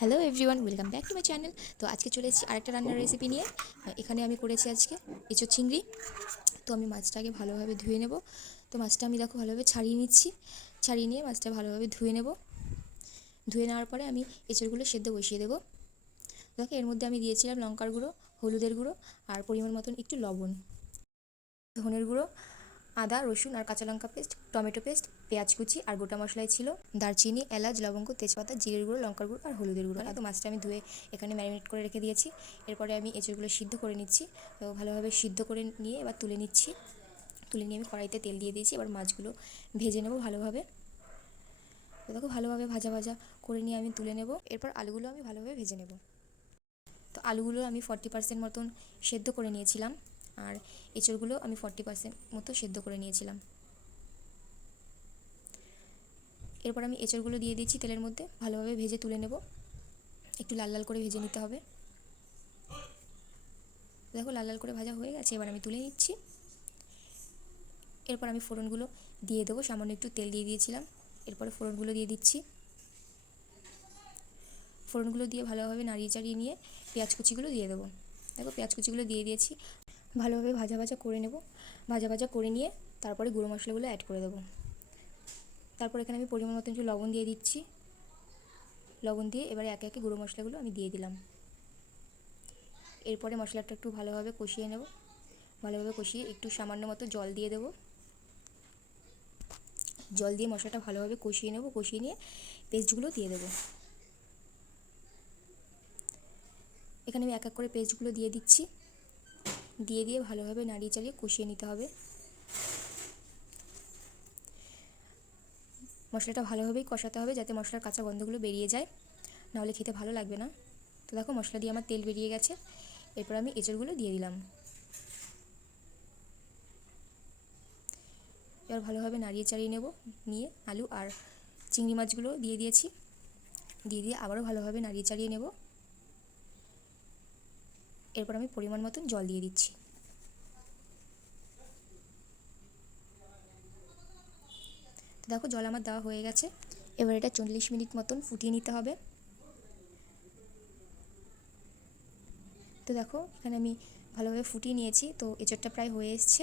Hello everyone, welcome back to my channel. তো আজকে চলে এসেছি আরেকটা রান্নার রেসিপি নিয়ে। এখানে আমি করেছি আজকে এঁচোড় চিংড়ি। তো আমি মাছটাকে ভালোভাবে ধুয়ে নেব। তো মাছটা আমি দেখো ভালোভাবে ছাড়িয়ে নিচ্ছি। ছাড়িয়ে নিয়ে মাছটা ভালোভাবে ধুয়ে নেব। ধুয়ে নেওয়ার পরে আমি এঁচোড়গুলো সেদ্ধ বসিয়ে দেবো। দেখো এর মধ্যে আমি দিয়েছিলাম লঙ্কার গুঁড়ো, হলুদের গুঁড়ো আর পরিমাণ মতন একটু লবণ, ধনের গুঁড়ো, আদা রসুন আর কাঁচা লঙ্কা পেস্ট, টমেটো পেস্ট, পেঁয়াজ কুচি আর গোটা মশলায় ছিল দারচিনি, এলাচ, লবঙ্গ, তেজপাতা, জিরের গুঁড়ো, লঙ্কার গুঁড়ো আর হলুদের গুঁড়ো। তো মাছটা আমি ধুয়ে এখানে ম্যারিনেট করে রেখে দিয়েছি। এরপরে আমি এঁচোড়গুলো সিদ্ধ করে নিচ্ছি। তো ভালোভাবে সিদ্ধ করে নিয়ে এবার তুলে নিচ্ছি। তুলে নিয়ে আমি কড়াইতে তেল দিয়ে দিয়েছি। এবার মাছগুলো ভেজে নেব ভালোভাবে। তো দেখো ভালোভাবে ভাজা ভাজা করে নিয়ে আমি তুলে নেব। এরপর আলুগুলো আমি ভালোভাবে ভেজে নেব। তো আলুগুলো আমি 40% মতন সেদ্ধ করে নিয়েছিলাম, আর এঁচোড়গুলো আমি 40% মতো সেদ্ধ করে নিয়েছিলাম। এরপর আমি এঁচোড়গুলো দিয়ে দিচ্ছি তেলের মধ্যে, ভালোভাবে ভেজে তুলে নেব। একটু লাল লাল করে ভেজে নিতে হবে। দেখো লাল লাল করে ভাজা হয়ে গেছে, এবার আমি তুলে নিচ্ছি। এরপর আমি ফোড়নগুলো দিয়ে দেবো। সামান্য একটু তেল দিয়ে দিয়েছিলাম। এরপরে ফোড়নগুলো দিয়ে দিচ্ছি। ফোড়নগুলো দিয়ে ভালোভাবে নাড়িয়ে চাড়িয়ে নিয়ে পেঁয়াজ কুচিগুলো দিয়ে দেবো। দেখো পেঁয়াজ কুচিগুলো দিয়ে দিয়েছি। ভালোভাবে ভাজা ভাজা করে নেব। ভাজা ভাজা করে নিয়ে তারপরে গুঁড়ো মশলাগুলো অ্যাড করে দেবো। তারপর এখানে আমি পরিমাণ মতন একটু লবণ দিয়ে দিচ্ছি। লবণ দিয়ে এবারে একে একে গুঁড়ো মশলাগুলো আমি দিয়ে দিলাম। এরপরে মশলাটা একটু ভালোভাবে কষিয়ে নেব। ভালোভাবে কষিয়ে একটু সামান্য মতো জল দিয়ে দেবো। জল দিয়ে মশলাটা ভালোভাবে কষিয়ে নেব। কষিয়ে নিয়ে পেস্টগুলো দিয়ে দেবো। এখানে আমি এক এক করে পেস্টগুলো দিয়ে দিচ্ছি। দিয়ে দিয়ে ভালোভাবে নাড়িয়ে চাড়িয়ে কষিয়ে নিতে হবে। মশলাটা ভালোভাবেই কষাতে হবে যাতে মশলার কাঁচা গন্ধগুলো বেরিয়ে যায়, নাহলে খেতে ভালো লাগবে না। তো দেখো মশলা দিয়ে আমার তেল বেরিয়ে গেছে। এরপর আমি এঁচোড়গুলো দিয়ে দিলাম। এবার ভালোভাবে নাড়িয়ে চাড়িয়ে নেব। নিয়ে আলু আর চিংড়ি মাছগুলো দিয়ে দিয়েছি। দিয়ে দিয়ে আবারও ভালোভাবে নাড়িয়ে চাড়িয়ে নেব। এরপর আমি পরিমাণ মতন জল দিয়ে দিচ্ছি। তো দেখো জল আমার দেওয়া হয়ে গেছে। এবার এটা 40 মিনিট মতন ফুটিয়ে নিতে হবে। তো দেখো এখানে আমি ভালোভাবে ফুটিয়ে নিয়েছি। তো এঁচোড়টা প্রায় হয়ে এসছে।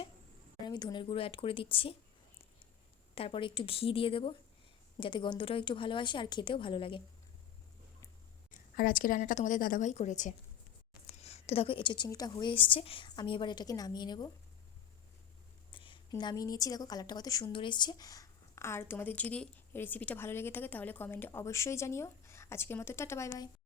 আর আমি ধনের গুঁড়ো অ্যাড করে দিচ্ছি। তারপরে একটু ঘি দিয়ে দেবো যাতে গন্ধটাও একটু ভালো আসে আর খেতেও ভালো লাগে। আর আজকে রান্নাটা তোমাদের দাদাভাই করেছে। তো দেখো এঁচোড় চিংড়িটা হয়ে এসছে। আমি এবার এটাকে নামিয়ে নেব। নামিয়ে নিয়েছি। দেখো কালারটা কত সুন্দর এসছে। আর তোমাদের যদি রেসিপিটা ভালো লেগে থাকে তাহলে কমেন্টে অবশ্যই জানিও। আজকের মতো টাটা, বাই বাই।